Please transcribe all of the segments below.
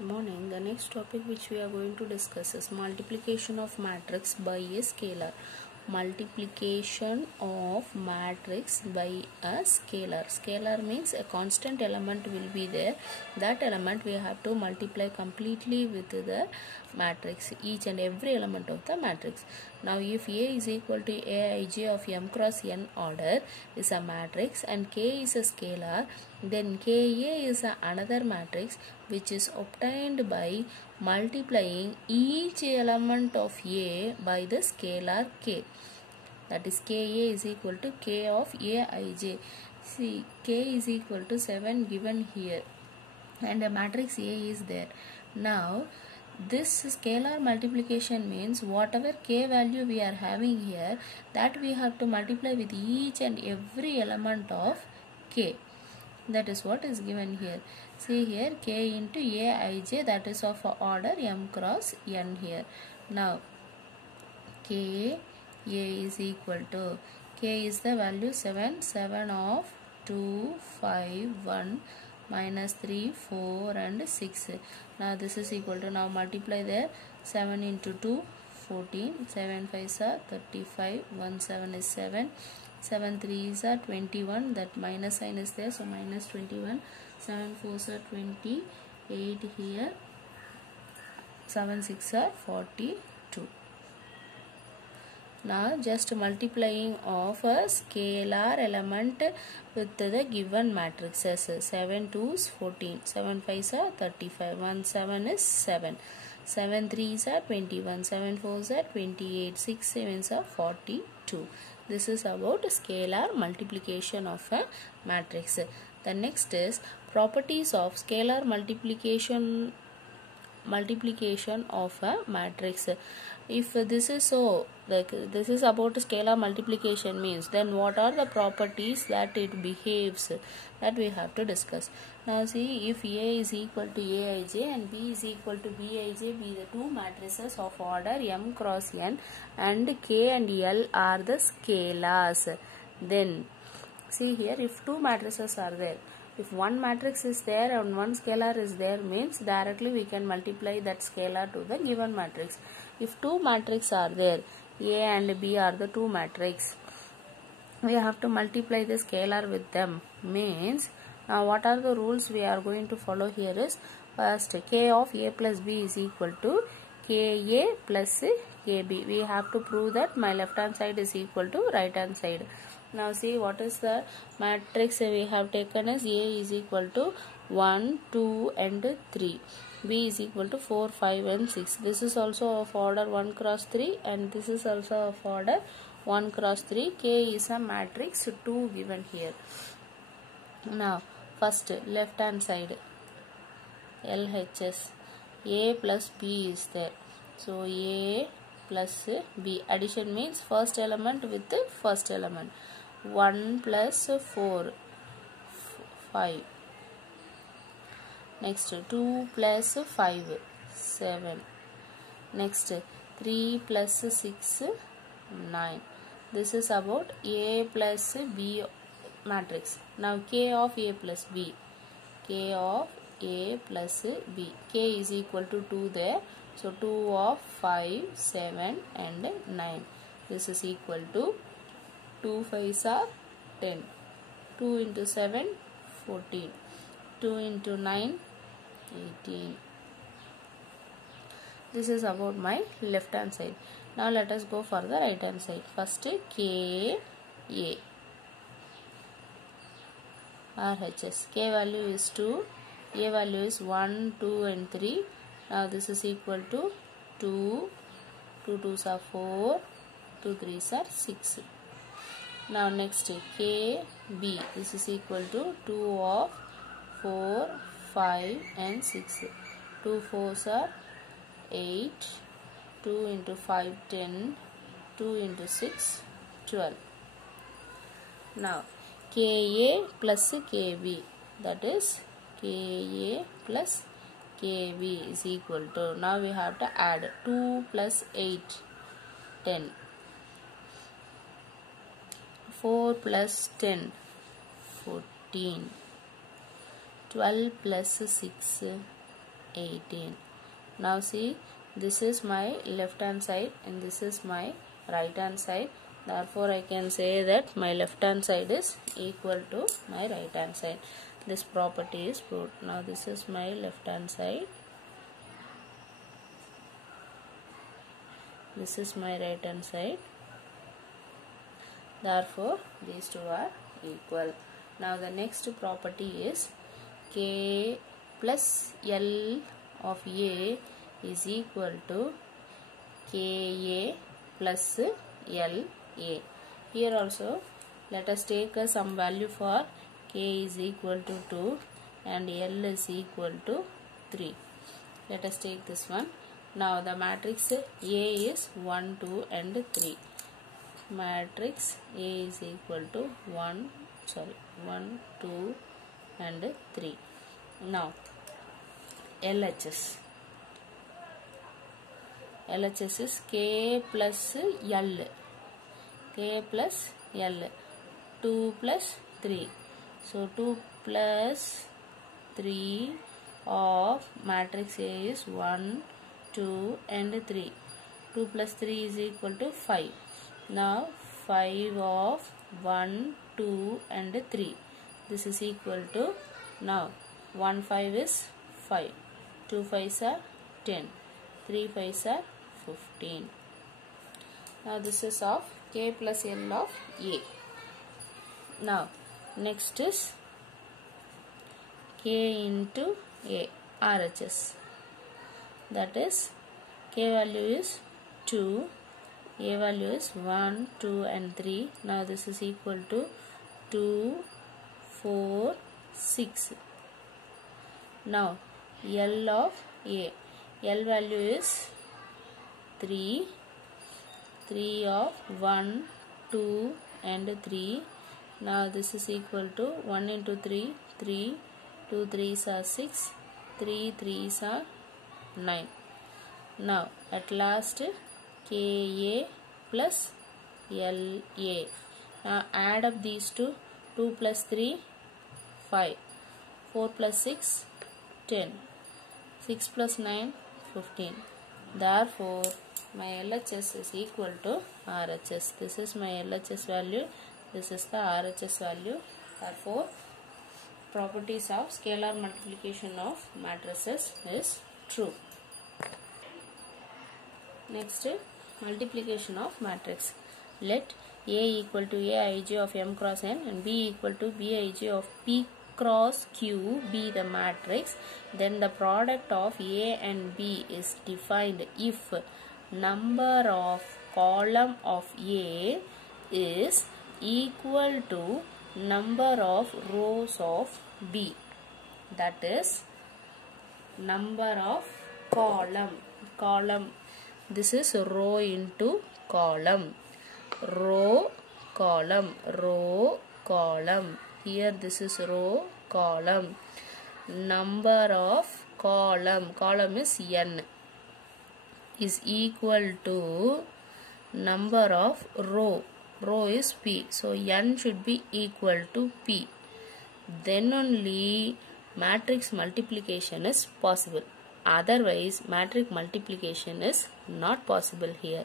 Morning. The next topic which we are going to discuss is multiplication of matrix by a scalar. Multiplication of matrix by a scalar. Scalar means a constant element will be there. That element we have to multiply completely with the matrix, each and every element of the matrix. Now if A is equal to Aij of m cross n order is a matrix and K is a scalar, then Ka is another matrix which is obtained by multiplying each element of A by the scalar K. That is Ka is equal to K of Aij. See, K is equal to 7 given here and the matrix A is there. Now this scalar multiplication means whatever K value we are having here, that we have to multiply with each and every element of K. That is what is given here. See here, K into Aij, that is of order m cross n here. Now K A is equal to, K is the value 7, 7 of 2, 5, 1, minus 3, 4 and 6. Now this is equal to, now multiply there, 7 into 2, 14, 7 5s are 35, 1 7 is 7, 7 3s are 21, that minus sign is there, so minus 21, 7 4s are 28 here, 7 6 are 42. Now just multiplying of a scalar element with the given matrices. 7 2s 14, 7 5s are 35, 1 7 is 7, 7 3s are 21, 7 4s are 28, 6 7s are 42. This is about scalar multiplication of a matrix. The next is properties of scalar multiplication of a matrix. If this is so, like this is about scalar multiplication means, then what are the properties that it behaves, that we have to discuss. Now see, if A is equal to Aij and B is equal to Bij, be the two matrices of order m cross n and K and L are the scalars, then see here, if two matrices are there, if one matrix is there and one scalar is there, means directly we can multiply that scalar to the given matrix. If two matrices are there, A and B are the two matrices, we have to multiply the scalar with them. Means, now what are the rules we are going to follow here is, first K of A plus B is equal to Ka plus Kb. We have to prove that my left hand side is equal to right hand side. Now see, what is the matrix we have taken as A is equal to 1, 2 and 3. B is equal to 4, 5 and 6. This is also of order 1 cross 3 and this is also of order 1 cross 3. K is a matrix 2 given here. Now first left hand side LHS, A plus B is there. So A plus B, addition means first element with the first element. 1 plus 4, 5. Next 2 plus 5, 7. Next 3 plus 6, 9. This is about A plus B matrix. Now K of A plus B. K of A plus B. K is equal to 2 there. So 2 of 5, 7 and 9. This is equal to 2 5s are 10. 2 into 7, 14. 2 into 9, 18. This is about my left hand side. Now let us go for the right hand side. First K A RHS. K value is 2. A value is 1, 2 and 3. Now this is equal to 2. 2 2s are 4. 2 3s are 6. Now next KB, this is equal to 2 of 4, 5 and 6. 2 4s are 8, 2 into 5 10, 2 into 6 12. Now KA plus KB, that is KA plus KB is equal to, now we have to add 2 plus 8, 10. 4 plus 10, 14. 12 plus 6, 18. Now see, this is my left hand side and this is my right hand side. Therefore I can say that my left hand side is equal to my right hand side. This property is proved. Now this is my left hand side. This is my right hand side. Therefore these two are equal. Now the next property is K plus L of A is equal to Ka plus La. Here also let us take some value for K is equal to 2 and L is equal to 3. Let us take this one. Now the matrix A is 1, 2 and 3. Matrix A is equal to 1, 2 and 3. Now LHS. LHS is K plus L. K plus L. 2 plus 3. So 2 plus 3 of matrix A is 1, 2 and 3. 2 plus 3 is equal to 5. Now 5 of 1, 2 and 3. This is equal to, now 1 5 is 5. 2 5s are 10. 3 5s are 15. Now this is of K plus L of A. Now next is K into A, RHS. That is K value is 2, A value is 1, 2 and 3. Now this is equal to 2, 4, 6. Now L of A. L value is 3. 3 of 1, 2 and 3. Now this is equal to 1 into 3, 3. 2 3s are 6. 3 3s are 9. Now at last Ka plus La. Now add up these two. 2 plus 3, 5. 4 plus 6, 10. 6 plus 9, 15. Therefore my LHS is equal to RHS. This is my LHS value. This is the RHS value. Therefore properties of scalar multiplication of matrices is true. Next, multiplication of matrix. Let A equal to Aij of M cross N and B equal to Bij of P cross Q be the matrix. Then the product of A and B is defined if number of column of A is equal to number of rows of B. That is number of column. This is row into column. Row, column. Here this is row, column. Number of column is N, is equal to number of row is P. So N should be equal to P. Then only matrix multiplication is possible. Otherwise matrix multiplication is not possible here.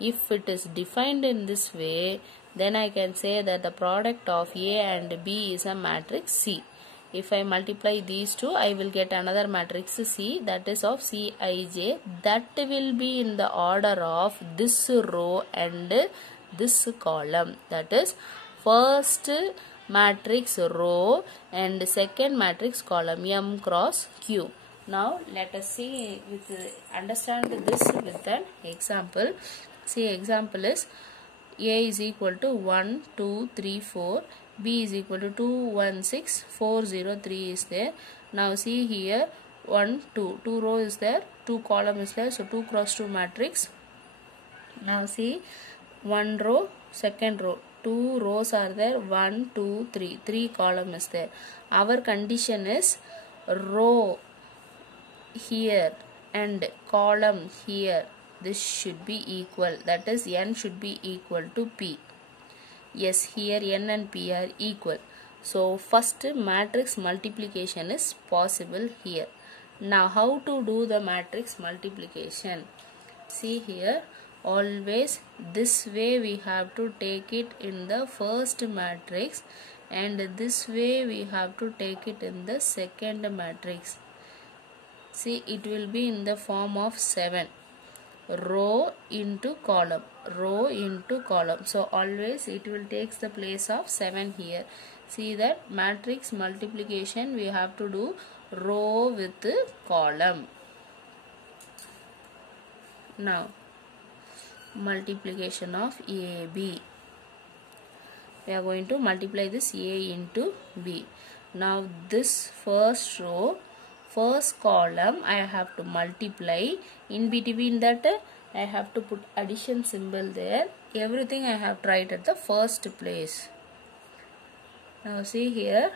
If it is defined in this way, then I can say that the product of A and B is a matrix C. If I multiply these two, I will get another matrix C, that is of Cij. That will be in the order of this row and this column. That is first matrix row and second matrix column, M cross Q. Now let us see understand this with an example. See, example is A is equal to 1 2 3 4, B is equal to 2 1 6 4 0 3 is there. Now see here 1 2 row is there, 2 column is there, so 2 cross 2 matrix. Now see 1 row, second row, 2 rows are there, 1 2 3 column is there. Our condition is row here and column here, this should be equal, that is N should be equal to P. Yes, here N and P are equal. So first matrix multiplication is possible here. Now how to do the matrix multiplication? See here, always this way we have to take it in the first matrix, and this way we have to take it in the second matrix. See, it will be in the form of 7, row into column, row into column. So always it will take the place of 7 here. See that matrix multiplication we have to do row with column. Now multiplication of AB. We are going to multiply this A into B. Now this first row, first column I have to multiply. In between that I have to put addition symbol there. Everything I have tried at the first place. Now see here,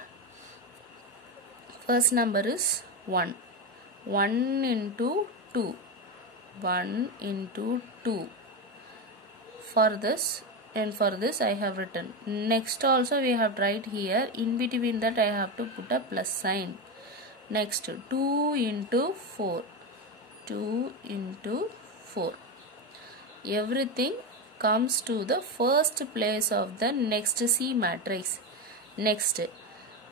first number is 1. 1 into 2. 1 into 2. For this and for this I have written. Next also we have tried here. In between that I have to put a plus sign. Next 2 into 4. 2 into 4. Everything comes to the first place of the next C matrix. Next,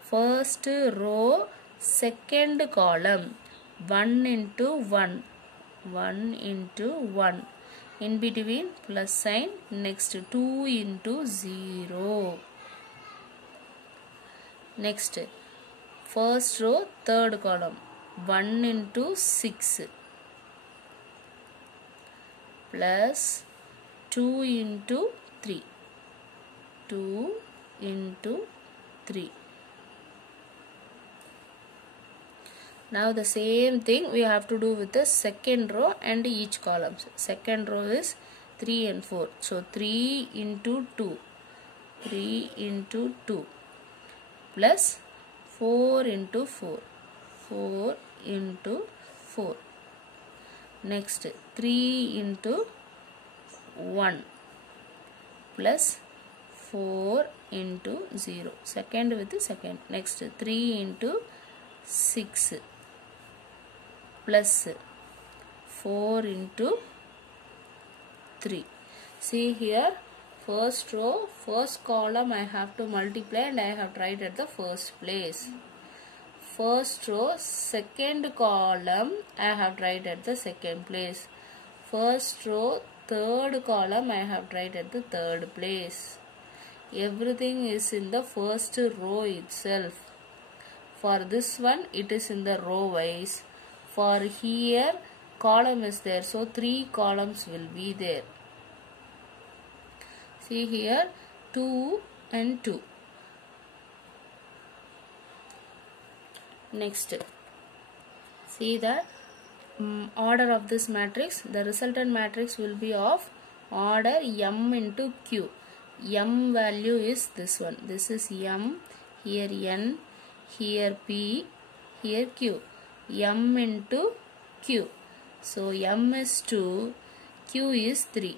first row, second column, 1 into 1. 1 into 1. In between plus sign. Next 2 into 0. Next, first row, third column, 1 into 6 plus 2 into 3. 2 into 3. Now the same thing we have to do with the second row and each column. Second row is 3 and 4. So 3 into 2. 3 into 2 plus 4 into 4. 4 into 4. Next 3 into 1 plus 4 into 0. Second with the second. Next 3 into 6 plus 4 into 3. See here, first row, first column I have to multiply and I have tried at the first place. First row, second column I have tried at the second place. First row, third column I have tried at the third place. Everything is in the first row itself. For this one it is in the row wise. For here column is there, so 3 columns will be there. See here, 2 and 2. Next, see the order of this matrix. The resultant matrix will be of order M into Q. M value is this one. This is M, here N, here P, here Q. M into Q. So M is 2, Q is 3.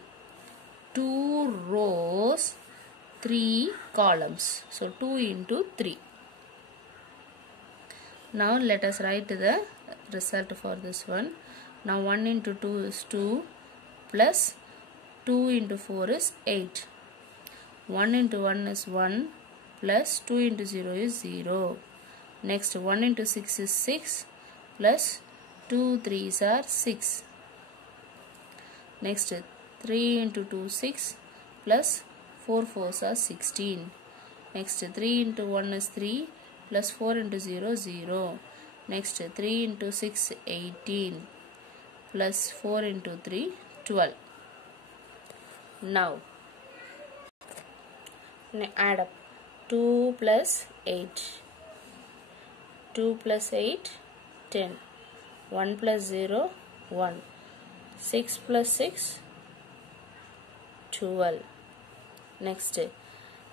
2 rows, 3 columns. So 2 into 3. Now let us write the result for this one. Now 1 into 2 is 2 plus 2 into 4 is 8. 1 into 1 is 1 plus 2 into 0 is 0. Next 1 into 6 is 6 plus 2 3s are 6. Next 3 into 2 6 plus 4 4s are 16. Next 3 into 1 is 3 plus 4 into 0 0. Next 3 into 6 18 plus 4 into 3 12. Now add up 2 plus 8. 2 plus 8 10. 1 plus 0 1. 6 plus 6 12. Next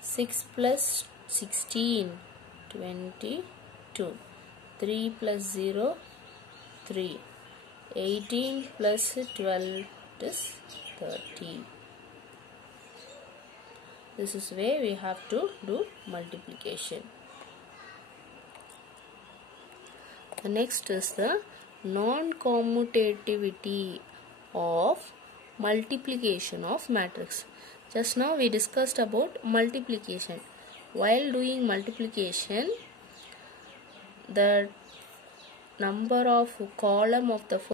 6 plus 16 22. 3 plus 0 3. 18 plus 12 is 30. This is where we have to do multiplication. The next is the non-commutativity of multiplication of matrix. Just now we discussed about multiplication. While doing multiplication, the number of column of the